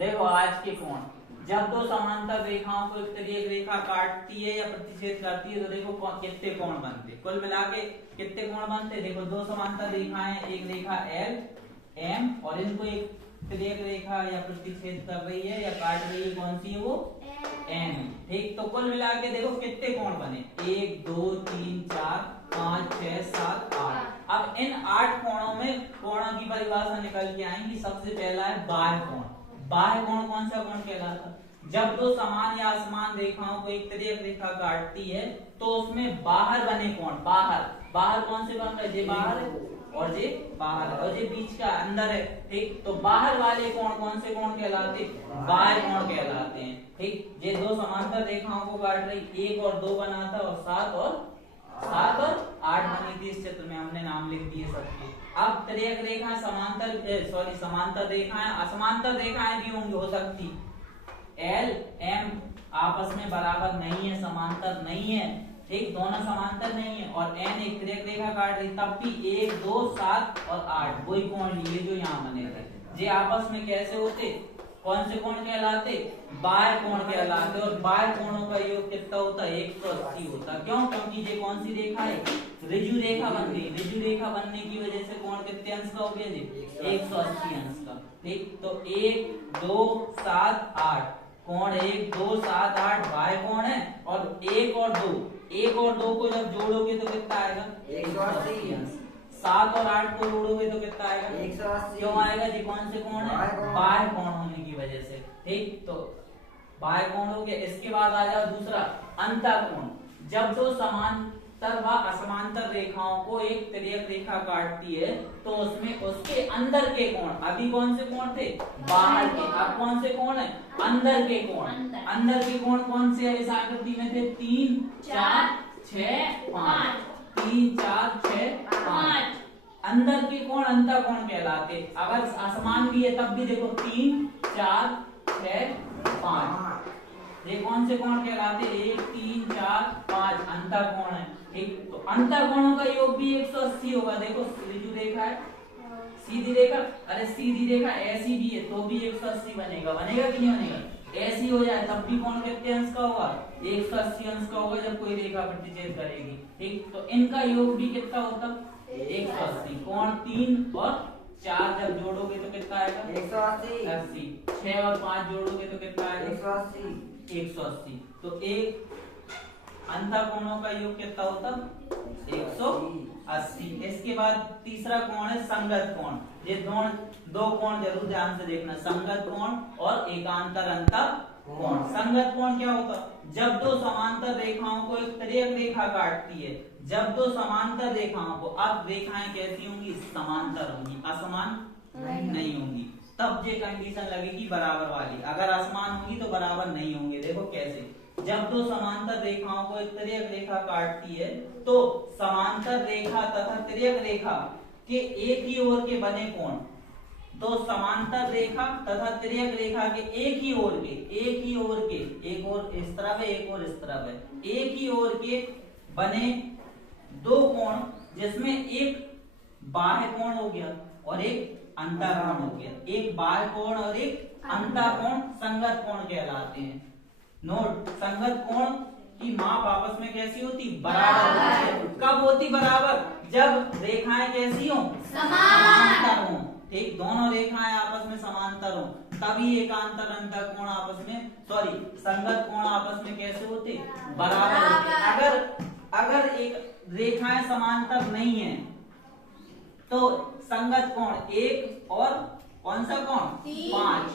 देखो आज के कोण, जब दो समांतर रेखाओं को एक तिर्यक रेखा काटती है या प्रतिच्छेद करती है तो देखो कितने कोण बनते, कुल मिला के कितने कोण बनते। देखो दो समांतर रेखाएं, एक रेखा एल एम और इनको एक तिर्यक रेखा या प्रतिच्छेद कर रही है या काट रही है, कौन सी है वो, एन। ठीक, तो कुल मिला के देखो कितने कोण बने, 1 2 3 4 5 6 7 8। अब इन 8 कोणों में कोणों की परिभाषा निकल के आएंगी। सबसे पहला है बाह्य कोण। बाह्य कोण कौन सा कोण कहलाता, जब दो समान या असमान रेखाओं को एक तिर्यक रेखा काटती है तो उसमें बाहर बने कोण, बाहर कौन से बन रहे, जे बाहर है और जे बाहर है और जे बीच का अंदर है। ठीक, तो बाहर वाले कोण कौन से कोण कहलाते, बाह्य कोण कहलाते हैं। ठीक, ये दो समांतर रेखाओं को काट रही, 1 और 2 बना था और 7 और 8 बनी थी। इस चित्र में हमने नाम लिख दिए सबके। अब तिर्यक रेखा समांतर रेखाएं, असमांतर रेखाएं भी होंगी, हो सकती, एल एम आपस में बराबर नहीं है, समांतर नहीं है। ठीक, दोनों समांतर नहीं है और एन एक तिर्यक रेखा काट रही, तब भी 1 2 7 और 8 वही कोण लिए जो यहाँ बने थे। ये आपस में कैसे होते, कौन से कोण कहलाते, बाह्य कोण कहलाते। और बाह्य कोणों का योग कितना होता है, 180 होता। क्यों, क्योंकि ये कौन सी रेखा है, ऋजु रेखा बन गई। ऋजु रेखा बनने की वजह से कोण कितने अंश का हो गया जी, 180 अंश का। ठीक, तो 1 2 7 8 कोण 1 2 7 8 बाह्य कोण है। और 1 और 2 को जब जोड़ोगे तो कितना आएगा, 180 अंश। 7 और 8 को जोड़ोगे तो कितना आएगा, 180। क्यों आएगा जी, कौन से कोण है, बाह्य कोण होने की वजह से। ठीक, तो बाह्य कोण हो गया। इसके बाद आ जाओ दूसरा, अंतःकोण। जब दो समांतर व असमांतर रेखाओं को एक तिर्यक रेखा काटती है तो उसमें उसके अंदर के कोण, अभी कौन से कोण थे, बाहर के, अब कौन से कोण है, अंदर के कोण। अंदर के कोण कौन से है, इस आकृति में थे 3 4 6 5, 3 4 6 5। अंदर के कोण अंतःकोण कहलाते। अगर असमान भी है तब भी देखो 3 4 6 5, ये कौन से कोण कहलाते, 1 3 4 5 अंतःकोण है। ठीक, तो अंतःकोणों का योग भी 180 होगा। देखो ऋजु रेखा है, सीधी रेखा, अरे सीधी रेखा ऐसी भी है तो भी 180 बनेगा, बनेगा कि नहीं बनेगा, ऐसी हो जाए तब भी कोण कितने अंश का होगा, 180 अंश का होगा जब कोई रेखा प्रतिच्छेद करेगी। ठीक, तो इनका योग भी कितना होता, 180। कोण 3 और 4 जब जोड़ोगे तो कितना आएगा, 180। 6 और 5 जोड़ोगे तो कितना आएगा, 180। तो एक अंतःकोणों का योग कितना होता, 180। इसके बाद तीसरा कोण है संगत कोण। ये दो कोण जरूर ध्यान से देखना, संगत कोण और एकांतर अंतःकोण। संगत कोण क्या होता, जब दो समांतर रेखाओं को एक तिर्यक रेखा काटती है, जब दो समांतर रेखाओं को, अब रेखाएं कैसी होंगी, समांतर होंगी, असमान नहीं होंगी, तब ये कंडीशन लगेगी बराबर वाली। अगर असमान होंगी तो बराबर नहीं होंगे। देखो कैसे, जब दो समांतर रेखाओं को एक तिर्यक रेखा काटती है तो समांतर रेखा तथा तिर्यक रेखा के एक ही ओर के बने कोण, दो समांतर रेखा तथा तिर्यक रेखा के एक ही ओर के, एक ओर इस तरफ है एक ओर इस तरफ है, एक ही ओर के बने दो कोण, जिसमें एक बाह्य कोण हो गया और एक अंतःकोण हो गया। एक बाह्य कोण और एक अंतःकोण संगत कोण कहलाते हैं। नोट, संगत कोण की माप आपस में कैसी होती, बराबर होती है। कब होती बराबर, जब रेखाएं कैसी हो, समांतर हो। ठीक, दोनों रेखाएं आपस में समांतर हो तभी एकांतर अंतःकोण आपस में, संगत कोण आपस में कैसे होते, बराबर होते। अगर एक रेखाएं समांतर नहीं है तो संगत कोण 1 और कौन सा कोण, 5,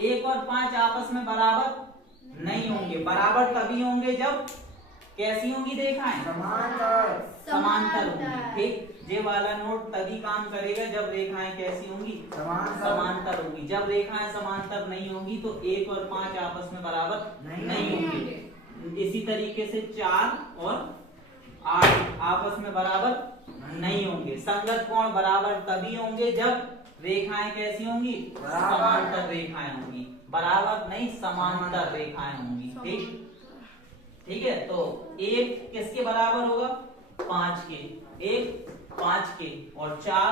1 और 5 आपस में बराबर नहीं होंगे। बराबर तभी होंगे जब कैसी होंगी रेखाएं, समांतर होंगी। ठीक, ये वाला नोट तभी काम करेगा जब रेखाएं कैसी होंगी, समांतर होंगी। जब रेखाएं समांतर नहीं होंगी तो 1 और 5 आपस में बराबर नहीं होंगे। इसी तरीके से 4 और 8 आपस में बराबर नहीं होंगे। संगत कोण बराबर तभी होंगे जब रेखाएं कैसी होंगी, समांतर रेखाएं होंगी, बराबर नहीं समांतर रेखाएं होंगी। ठीक है, तो एक किसके बराबर होगा, 5 के, एक 5 के और 4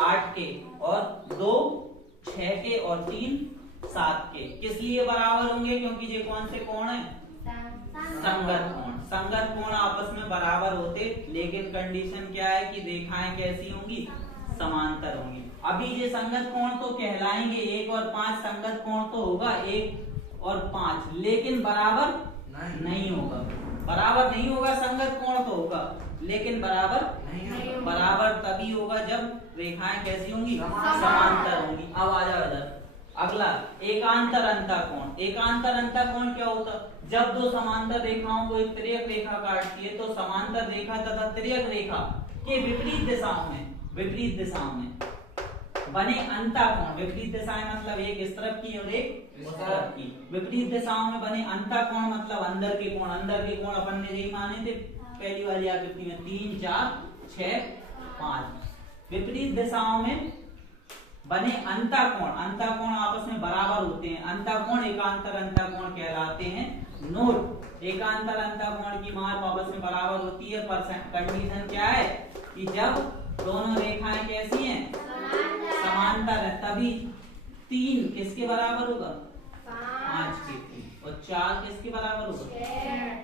8 के और 2 6 के और 3 7 के। किस लिए बराबर होंगे? क्योंकि ये कौन से कोण है? संगत कोण। संगत कोण आपस में बराबर होते, लेकिन कंडीशन क्या है कि रेखाएं कैसी होंगी? समांतर होंगी। अभी ये संगत कोण तो कहलाएंगे 1 और 5, संगत कोण तो होगा 1 और 5, लेकिन बराबर नहीं होगा। बराबर नहीं होगा, संगत कोण तो होगा लेकिन बराबर नहीं होगा। बराबर तभी होगा जब रेखाएं कैसी होंगी? समांतर होंगी। अब आ जाओ इधर, अगला एकांतर अंतःकोण। एकांतर अंतःकोण क्या होता? जब दो समांतर रेखाओं को एक तिर्यक रेखा काटती है तो समांतर रेखा तथा तिर्यक रेखा के विपरीत दिशाओं में बने अंतःकोण। विपरीत दिशाएं मतलब एक इस तरफ की और एक उस तरफ की। विपरीत दिशाओं में बने अंतःकोण मतलब अंदर के कोण। अंदर के कोण अपन ने यही माने थे पहली वाली आकृति में, 3, 4, 6, 5। विपरीत दिशाओं में बने अंतःकोण। अंतःकोण आपस में बराबर होते हैं। अंतःकोण एकांतर अंतःकोण कहलाते हैं। नोट, एकांतर अंतःकोण की माप आपस में बराबर होती है, पर कंडीशन क्या है कि जब दोनों रेखाएं कैसी हैं? समांतर है, तभी 3 किसके बराबर होगा? 5 के। और 4 किसके बराबर होगा?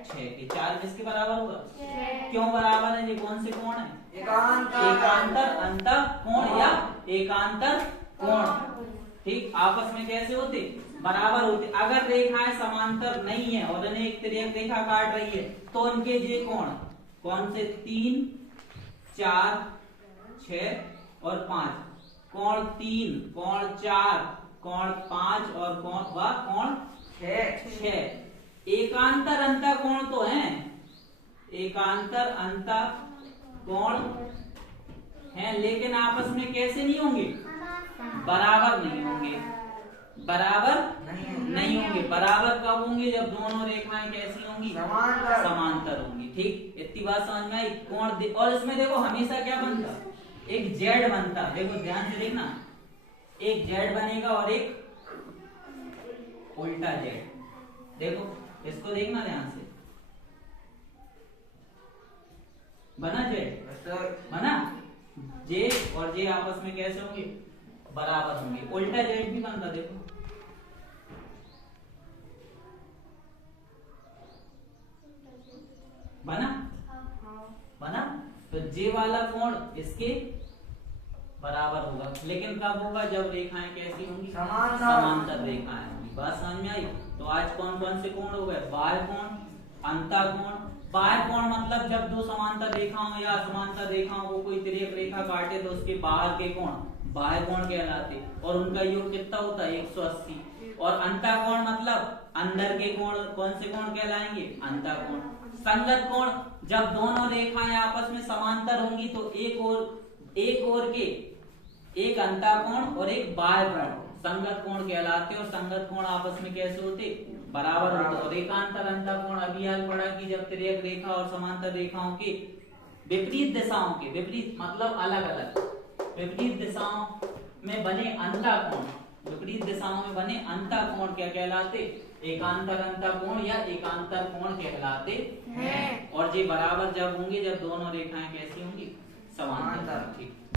6 के। 4 किसके बराबर होगा? क्यों बराबर है? ये कौन से कोण है? एकांतर अंतःकोण या एकांतर कोण। ठीक, आपस में कैसे होते? बराबर होते। अगर रेखाएं समांतर नहीं है और इन्हें एक तिर्यक रेखा काट रही है तो उनके ये कोण कौन से? 3, 4, 6 और 5। कोण 3, कोण 4, कोण 5 और कोण 6। एकांतर अंतःकोण तो है, एकांतर अंतःकोण है, लेकिन आपस में कैसे नहीं होंगे? बराबर नहीं होंगे। बराबर नहीं होंगे। बराबर कब होंगे? जब दोनों रेखाएं कैसी होंगी? समांतर होंगी। ठीक, इतनी बात समझ में आई? कोण और इसमें देखो हमेशा क्या बनता? एक जेड बनता। देखो ध्यान से देखना, एक जेड बनेगा और एक उल्टा जेड। देखो इसको देखना ध्यान से, बना जेड, बना जे और जे आपस में कैसे होंगे? बराबर होंगे। उल्टा जेड भी बनता, देखो बना। तो जे वाला कोण इसके बराबर होगा, लेकिन कब होगा? जब रेखाएं कैसी होंगी? समांतर रेखाएं होंगी। बात समझ में आई? तो आज कौन कौन से कोण हो गए? बाह्य कोण, अंतःकोण। बाह्य कोण मतलब जब दो समांतर रेखाओं या समांतर रेखाओं को कोई तिर्यक रेखा काटे तो उसके बाहर के कोण बाह्य कोण कहलाते और उनका योग कितना होता है? 180। और अंतःकोण मतलब अंदर के कोण कौन से कोण कहलाएंगे? अंतःकोण। संगत कोण जब दोनों रेखाएं आपस में समांतर होंगी तो एक ओर के एक अंतःकोण और एक बाह्य कोण संगत कोण कहलाते और संगत कोण आपस में कैसे होते? बराबर होते। और एकांतर अंतःकोण अभी आज पढ़ा कि जब तिर्यक रेखा और समांतर रेखाओं के विपरीत दिशाओं के, विपरीत मतलब अलग अलग, विपरीत दिशाओं में बने अंतःकोण, विपरीत दिशाओं में बने अंतःकोण क्या कहलाते? एकांतर अंतःकोण या एकांतर कोण कहलाते हैं। और ये बराबर जब होंगे जब दोनों रेखाएं कैसी होंगी? समांतर। ठीक।